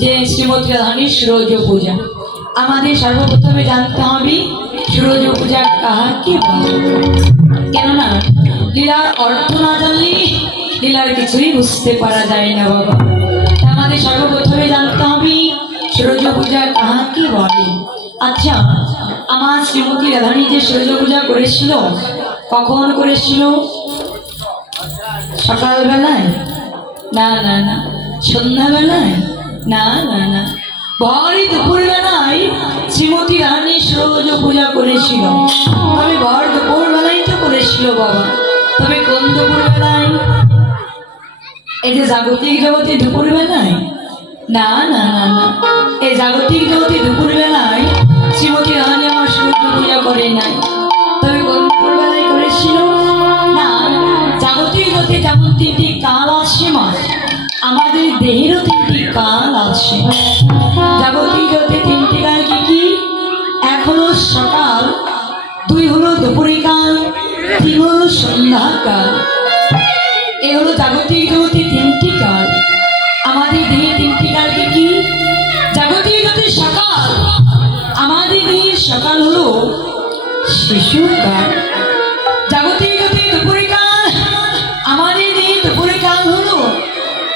যে শ্রীমতী রাধারানীর সুরজ পূজা। আমাদের সর্বপ্রথমে জানতে হবে সুরজ পূজা কাহাকে বলে। কেননা লীলার অর্থ না জানলে লীলার কিছুই বুঝতে পারা যায় না বাবা। আমাদের সর্বপ্রথমে জানতে হবে সুরজ পূজা কাহাকে বলে। আচ্ছা, আমার শ্রীমতী রাধারানী যে সুরজ পূজা করেছিল কখন করেছিল? সকালবেলায়? না না না। সন্ধ্যাবেলায়? না না না। ভর দুপুর বেলায় শ্রীমতী রানী সুরজ পূজা করেছিল। তবে ভর দুপুর বেলায় তো করেছিল বাবা। তবে কোন দুপুর বেলায়? এই যে জাগতিক জগতে দুপুর বেলায়? না না না না। এই জাগতিক জগতে দুপুর বেলায় শ্রীমতী রানী আমার সূর্য পূজা করে নাই। তবে কোন দুপুর বেলায় করেছিল? না, জাগতিক জগতে যেমন তিনটি কাল আছে মা, আমাদের দেহেরও তিনটি কাল আছে। জাগতিক জগতে তিনটি কাল কি কি? এক হলো সকাল, দুই হলো দুপুরে কাল, তিন হলো সন্ধ্যা কাল। এ হলো জাগতিক জগতে তিনটি কাল। আমাদের দেহে তিনটি কাল কি কি? জাগতিক জগতে সকাল, আমাদের দেহের সকাল হলো শিশুর কাল। জাগতিক জগতে দুপুরে কাল, আমাদের দেহে দুপুরে কাল হলো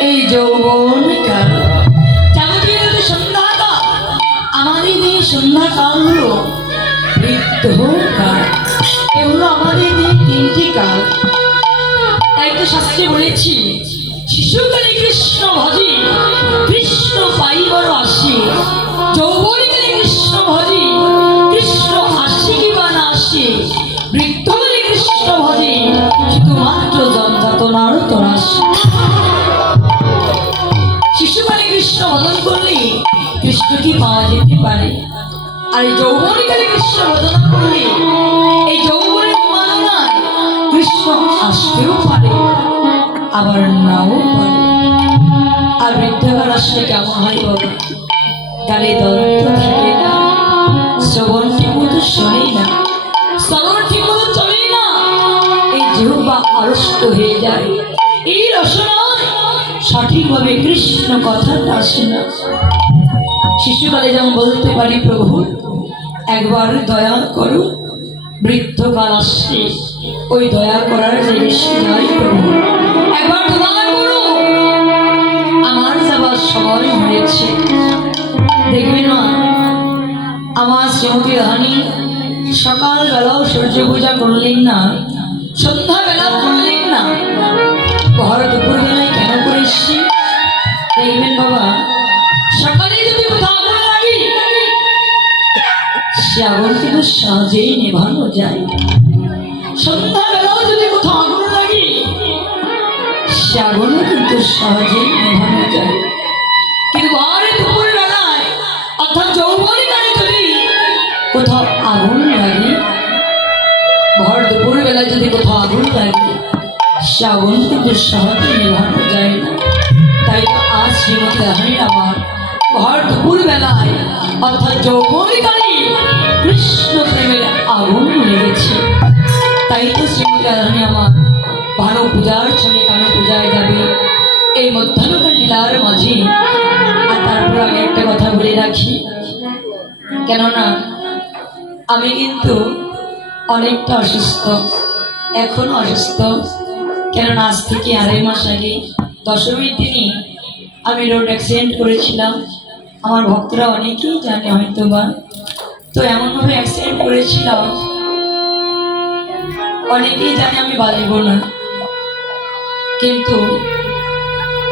এই যৌবন কাল। জাগতিক জগতে সন্ধ্যা কাল, আমাদের দেহে সন্ধ্যা কাল হলো বৃদ্ধ কাল। এ হলো আমাদের দেহে তিনটি কাল। তাই তো শাস্ত্রে বলেছি শিশুকালে কৃষ্ণ ভজি, কৃষ্ণ পাইবার আসি। যৌবনকালে কৃষ্ণ ভজি, কৃষ্ণ আসি কিবা না আসি। বৃদ্ধকালে কৃষ্ণ ভজি, শুধুমাত্র যন্ত্রণার তরাসি। শিশুকালে কৃষ্ণ ভজন করলে কৃষ্ণ কি পাওয়া যেতে পারে। আর এই যৌবনকালে কৃষ্ণ ভজন করলে এই যৌবনের উন্মাদনায় কৃষ্ণ আসতেও পারে, আবার নাও পারে। আর বৃদ্ধকাল আসলে কেমন হয় বাবা? গালে দন্ত থাকে না, শ্রবণ ঠিক মতো শোনে না, শ্রবণ ঠিক মতো চলে না, এই জিহ্বা আড়ষ্ট হয়ে যায়। এই রসনায় সঠিকভাবে কৃষ্ণ কথাটা আসে না। শিশুকালে যেমন বলতে পারি প্রভু একবার দয়া করো, বৃদ্ধকাল আসছে ওই দয়া করার যে বেশি নয় প্রভু, একবার দয়া করো, আমার যাবার সময় হয়েছে। দেখবে না আমার শ্রীমতী রানী সকালবেলাও সূর্য পূজা করলেন না, সন্ধ্যাবেলাও করলেন না, ভর দুপুর বেলায় কেন করেছি? দেখবেন বাবা, সকালে যদি কোথাও আগুন লাগে সে আগুন কিন্তু সহজেই নেভানো যায়। সন্ধ্যাবেলাও যদি কোথাও আগুন লাগে সে আগুনও কিন্তু সহজেই নেভানো যায়। কিন্তু ভর দুপুর বেলায় অর্থাৎ যৌবনকালে যদি কোথাও আগুন লাগে, ভর দুপুর বেলায় যদি কোথাও আগুন লাগে সে আগুন কিন্তু সহজে নেভানো যায় না। তাই তো আজ শ্রীমতী রাধারানীর আমার ভর দুপুর বেলায় অর্থাৎ যৌবনকালে কৃষ্ণ প্রেমের আগুন লেগেছে। তাই তো শ্রীমতী রাধারানী আমার ভালো পূজার ছলে কানো পূজায় যাবে এই মধ্যাহ্নকাল লীলার মাঝে। আর তারপর আমি একটা কথা বলে রাখি, কেননা আমি কিন্তু অনেকটা অসুস্থ, এখনো অসুস্থ। কেননা আজ থেকে 2.5 মাস আগে দশমীর দিনই আমি রোড অ্যাক্সিডেন্ট করেছিলাম। আমার ভক্তরা অনেকেই জানে হয়তো বা। তো এমনভাবে অ্যাক্সিডেন্ট করেছিলাম অনেকেই জানে আমি বাঁচব না, কিন্তু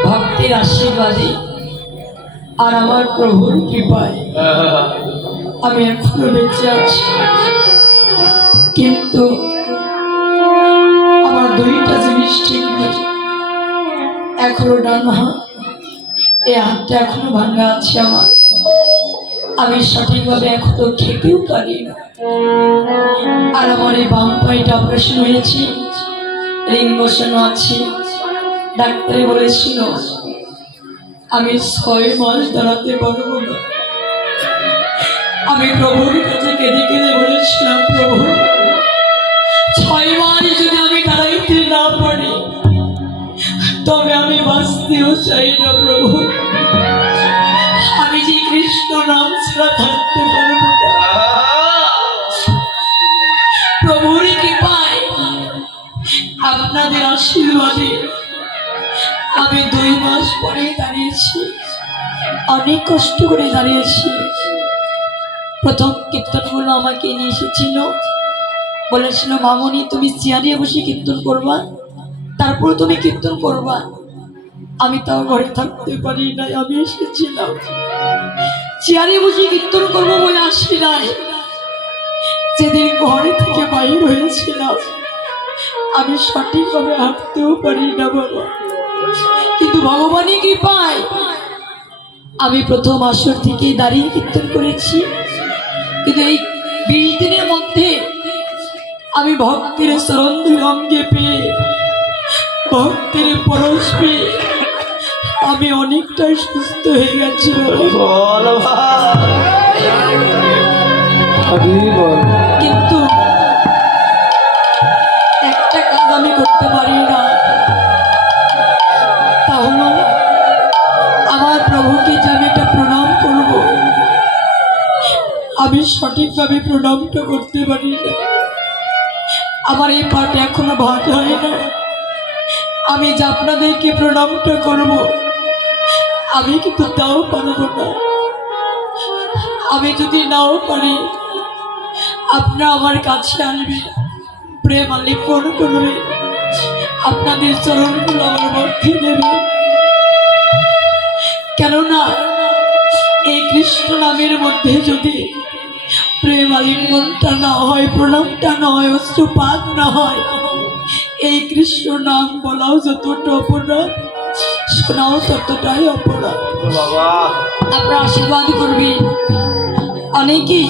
ভক্তের আশীর্বাদে আর আমার প্রভুর কৃপায় আমি এখনো বেঁচে আছি। কিন্তু আমার 2টা জিনিস ঠিক নেই। এখনো ডান হাত, এই হাতটা এখনো ভাঙা আছে আমার। আমি সঠিকভাবে এখনো খেতেও পারি না। আর আমার এই বাম পায়েটা অপারেশন হয়েছে, রিং বসানো আছে। ডাক্তারে বলেছিল আমি 6 মাস দাঁড়াতে পারবো না। আমি প্রভুর কাছে কেঁদে কেঁদে বলেছিলাম, প্রভু 6 মাস যদি আমি দাঁড়াইতে না পারি তবে আমি বাঁচতেও চাই না প্রভু। আশীর্বাদে আমি 2 মাস পরে দাঁড়িয়েছি, অনেক কষ্ট করে দাঁড়িয়েছি। প্রথম কীর্তনগুলো আমাকে নিয়ে এসেছিল, বলেছিল মামনি তুমি চেয়ারে বসে কীর্তন করবা, তারপর তুমি কীর্তন করবা। আমি তাও ঘরে থাকতে পারি নাই, আমি এসেছিলাম চেয়ারে বসে কীর্তন করবো বলে আসি নাই। যেদিন ঘরে থেকে বাইর হয়েছিলাম আমি সঠিকভাবে হাঁটতেও পারি না বাবা, কিন্তু ভগবানের কৃপায় আমি প্রথম আসর থেকে দাঁড়িয়ে কীর্তন করেছি। কিন্তু এই 20 দিনের মধ্যে আমি ভক্তের চরণ অঙ্গে পেয়ে, ভক্তের পরশ পেয়ে আমি অনেকটাই সুস্থ হয়ে গেছি। কিন্তু একটা কাজ আমি করতে পারি না, তা হলো আমার প্রভুকে যে আমি একটা প্রণাম করব, আমি সঠিকভাবে প্রণামটা করতে পারি না। আমার এই পাঠ এখনো ভাগ হয় না। আমি যে আপনাদেরকে প্রণামটা করব আমি কিন্তু তাও পারবো না। আমি যদি নাও পারি আপনারা আমার কাছে আসবে, প্রেম আলিঙ্গন করবে, আপনাদের চরণগুলো আমার মধ্যে দেবে। কেননা এই কৃষ্ণ নামের মধ্যে যদি প্রেম আলিঙ্গনটা না হয়, প্রণামটা না হয়, অশ্রুপাত না হয়, এই কৃষ্ণ নাম বলাও যতটা অপরাধ, শোনাও ততটাই অপরাধ। আপনারা আশীর্বাদ করবেন। অনেকেই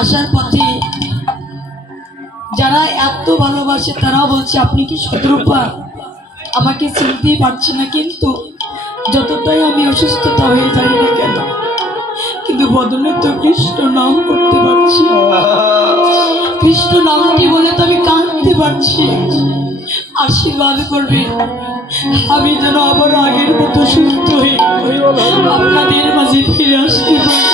আসার পথে যারা এত ভালোবাসে তারাও বলছে আপনি কি শত্রুপা, আমাকে চিনতেই পারছি না। কিন্তু যতটাই আমি অসুস্থতা হয়ে যাই না কেন, কিন্তু বদলে তো কৃষ্ণ নাম করতে পারছি, কৃষ্ণ নামটি বলে তো আমি কাঁদতে পারছি। আশীর্বাদ করবেন আমি যেন আবার আগের মতো সুস্থ হয়ে আপনাদের মাঝে ফিরে আসতে পারি।